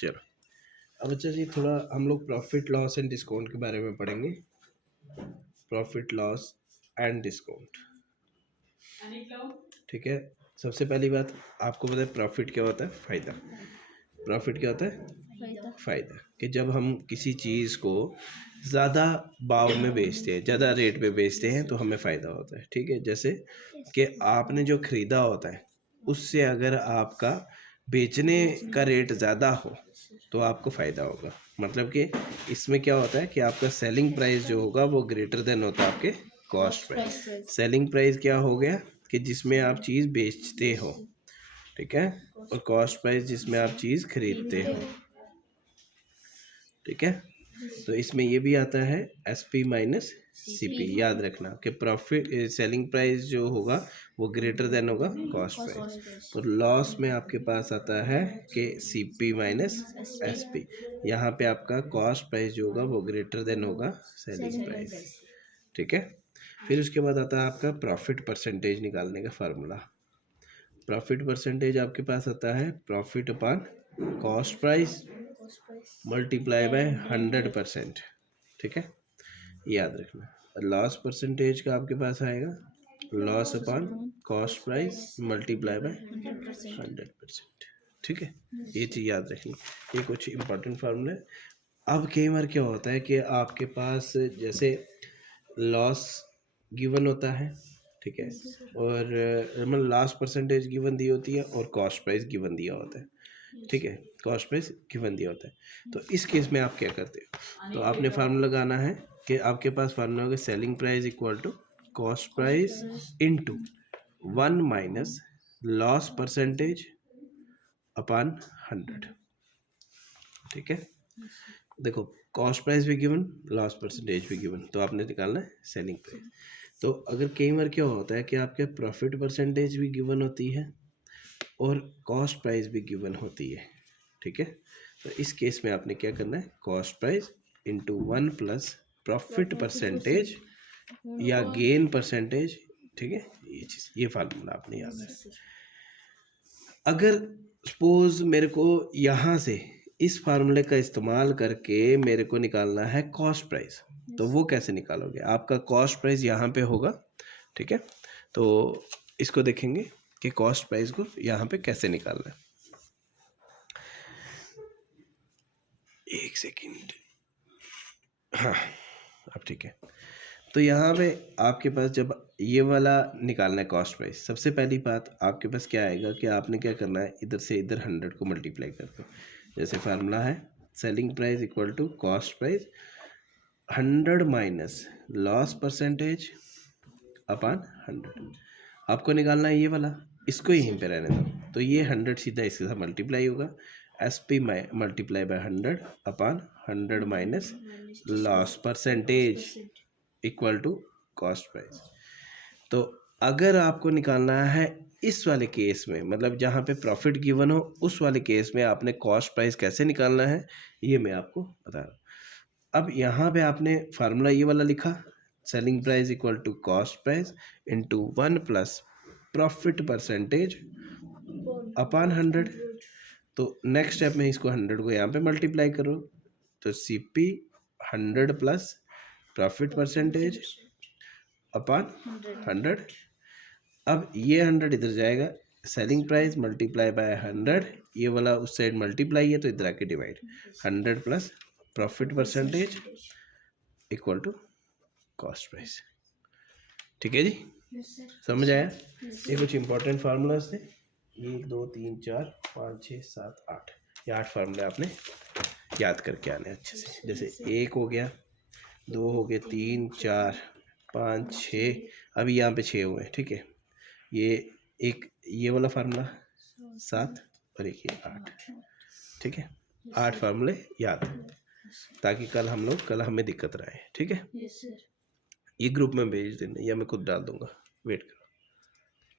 चलो अब अच्छा जी, थोड़ा हम लोग प्रॉफिट लॉस एंड डिस्काउंट के बारे में पढ़ेंगे। प्रॉफिट लॉस एंड डिस्काउंट, ठीक है। सबसे पहली बात आपको पता है प्रॉफिट क्या होता है? फ़ायदा। प्रॉफिट क्या होता है? फ़ायदा। कि जब हम किसी चीज़ को ज़्यादा भाव में बेचते हैं, ज़्यादा रेट पे बेचते हैं तो हमें फ़ायदा होता है, ठीक है। जैसे कि आपने जो ख़रीदा होता है उससे अगर आपका बेचने का रेट ज़्यादा हो तो आपको फ़ायदा होगा। मतलब कि इसमें क्या होता है कि आपका सेलिंग प्राइस जो होगा वो ग्रेटर देन होता है आपके कॉस्ट प्राइस। सेलिंग प्राइस क्या हो गया कि जिसमें आप चीज़ बेचते हो, ठीक है, और कॉस्ट प्राइस जिसमें आप चीज़ खरीदते हो, ठीक है। तो इसमें ये भी आता है SP माइनस CP। याद रखना कि प्रॉफिट सेलिंग प्राइस जो होगा वो ग्रेटर देन होगा कॉस्ट प्राइस। तो लॉस में आपके पास आता है कि CP माइनस SP। यहाँ पे आपका कॉस्ट प्राइस जो होगा वो ग्रेटर देन होगा सेलिंग प्राइस, ठीक है। फिर उसके बाद आता है आपका प्रॉफिट परसेंटेज निकालने का फार्मूला। प्रॉफिट परसेंटेज आपके पास आता है profit upon cost price multiply by 100%, ठीक है, याद रखना। लॉस परसेंटेज का आपके पास आएगा loss upon cost price multiply by 100%, ठीक है। ये चीज़ याद रखनी, ये कुछ इंपॉर्टेंट फार्मूला है। अब कई बार क्या होता है कि आपके पास जैसे लॉस गिवन होता है, ठीक है, और मतलब लॉस परसेंटेज गिवन दी होती है और कॉस्ट प्राइस गिवन दिया होता है, ठीक है, कॉस्ट प्राइस गिवन दिया होता है। तो इस केस में आप क्या करते हो? तो आपने फार्मूला लगाना है कि आपके पास फार्मूला होगा selling price equal to cost price into 1 minus loss percentage upon 100, ठीक है। देखो कॉस्ट प्राइस भी गिवन, लॉस परसेंटेज भी गिवन, तो आपने निकालना है सेलिंग प्राइस। तो अगर कई बार क्या होता है कि आपके प्रॉफिट परसेंटेज भी गिवन होती है और कॉस्ट प्राइस भी गिवन होती है, ठीक है। तो इस केस में आपने क्या करना है, cost price into 1 plus profit percentage या गेन परसेंटेज, ठीक है। ये चीज़, ये फार्मूला आपने याद है। अगर सपोज मेरे को यहाँ से इस फार्मूले का इस्तेमाल करके मेरे को निकालना है कॉस्ट प्राइस, तो वो कैसे निकालोगे? आपका कॉस्ट प्राइस यहाँ पे होगा, ठीक है। तो इसको देखेंगे कि कॉस्ट प्राइस को यहाँ पे कैसे निकालना है। एक सेकेंड, हाँ अब ठीक है। तो यहाँ पे आपके पास जब ये वाला निकालना है कॉस्ट प्राइस, सबसे पहली बात आपके पास क्या आएगा कि आपने क्या करना है, इधर से इधर 100 को मल्टीप्लाई कर दो। जैसे फार्मूला है selling price equal to cost price 100 minus loss percentage upon 100। आपको निकालना है ये वाला, इसको यहीं पे रहने दो। तो ये 100 सीधा इसके साथ मल्टीप्लाई होगा, SP multiply by 100 upon 100 minus loss percentage equal to cost price. तो अगर आपको निकालना है इस वाले केस में, मतलब जहाँ पे प्रॉफिट गिवन हो उस वाले केस में आपने कॉस्ट प्राइस कैसे निकालना है ये मैं आपको बता रहा हूँ। अब यहाँ पे आपने फार्मूला ये वाला लिखा, selling price equal to cost price into 1 plus profit percentage upon 100। तो नेक्स्ट स्टेप में इसको 100 को यहाँ पे मल्टीप्लाई करो, तो CP 100 plus profit percentage upon 100। अब ये 100 इधर जाएगा, सेलिंग प्राइस मल्टीप्लाई बाय 100, ये वाला उस साइड मल्टीप्लाई है तो इधर आके divide, 100 plus profit percentage equal to cost price, ठीक है जी, समझ आया? ये कुछ इंपॉर्टेंट फार्मूलाज थे, 1 2 3 4 5 6 7 8, ये 8 फार्मूले आपने याद करके आने अच्छे से। जैसे 1 हो गया, 2 हो गए, 3 4 5 6, अभी यहाँ पे 6 हुए, ठीक है। ये एक ये वाला फार्मूला 7 और एक ये 8, ठीक है। 8 फार्मूले याद, ताकि कल हमें दिक्कत ना आए, ठीक है। ये ग्रुप में भेज देना या मैं खुद डाल दूंगा, वेट करो।